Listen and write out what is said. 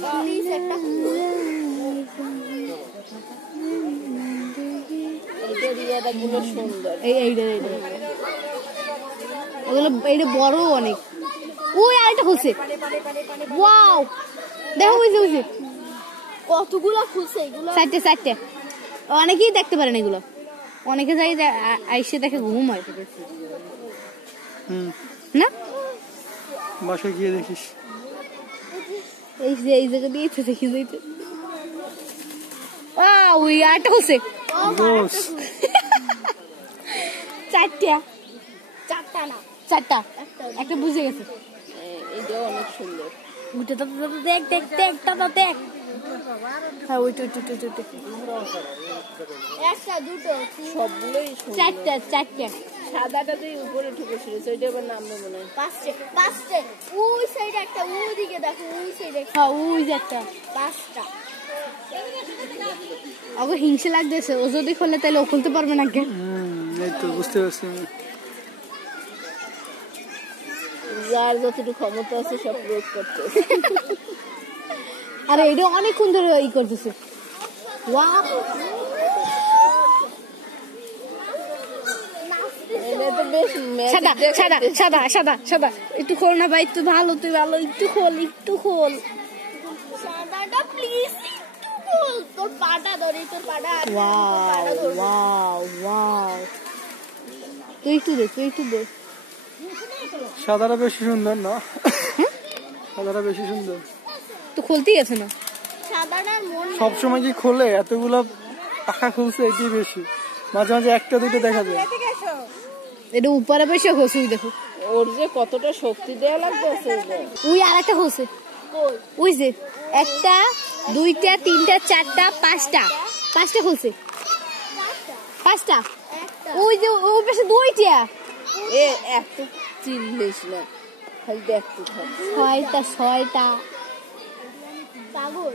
Please একটা গুলো সুন্দর। এইটা বড় অনেক। ওই আরেকটা খুলছে। ওয়াও দেখো বুঝছে কতগুলো খুলছে এগুলো। চারটে অনেকেই দেখতে পারেন এগুলো। অনেকে যাই আইসে দেখে ঘুম হয় না বাসায় গিয়ে দেখিস। এই জায়গা দিয়ে দেখি যাইতে। ওই আরেকটা খুলছে। চারটা একটা বুঝে গেছে। এটাও অনেক সুন্দর। ওইটা তো দেখ হ্যাঁ ওইটা একটা দুটো সবগুলোই চারটা সাদাটা দিয়ে উপরে ঠুকেছিল, ওইটা আবার নামবে মনে হয়। পাঁচটা ওই সাইডে একটা, ওইদিকে দেখো ওই সাইডে। হ্যাঁ ওই যে একটা। পাঁচটা আবার হিংসা লাগতেছে, ও যদি খোলে তাহলে ও খুলতে পারবে না কে? এই তো বুঝতে পারছি। যার যতটুকু ক্ষমতা আছে সব প্রয়োগ করতে। আরে এটা অনেকক্ষণ ধরে ই করতেছে। সাদা একটু খোল না ভাই, একটু ভালো, তুই ভালো, একটু খোল সাদাটা প্লিজ, একটু খোল। তোর পাটা ধরি, তোর পাটা। ওয়াও তুই একটু দে। সাদাটা বেশি সুন্দর না? সাদাটা বেশি সুন্দর তো খুলতেই আছে না। সাদাটার মন সবসময় কি খোলে? এতগুলো পাখা খুলছে, এটাই বেশি। মাঝে মাঝে একটা দুটো দেখা যায়। এটা উপরে বেশি খুলছে, দেখো ওর যে কতটা শক্তি দেওয়া লাগতেছে। ওই আরেকটা খুলছে। ওই যে একটা, দুইটা, তিনটা, চারটা, পাঁচটা খুলছে। পাঁচটা ওই যে ওর পাশে দুইটা। এত চিল্লিস না, খালি দেখতে থাক। ছয়টা পাগল।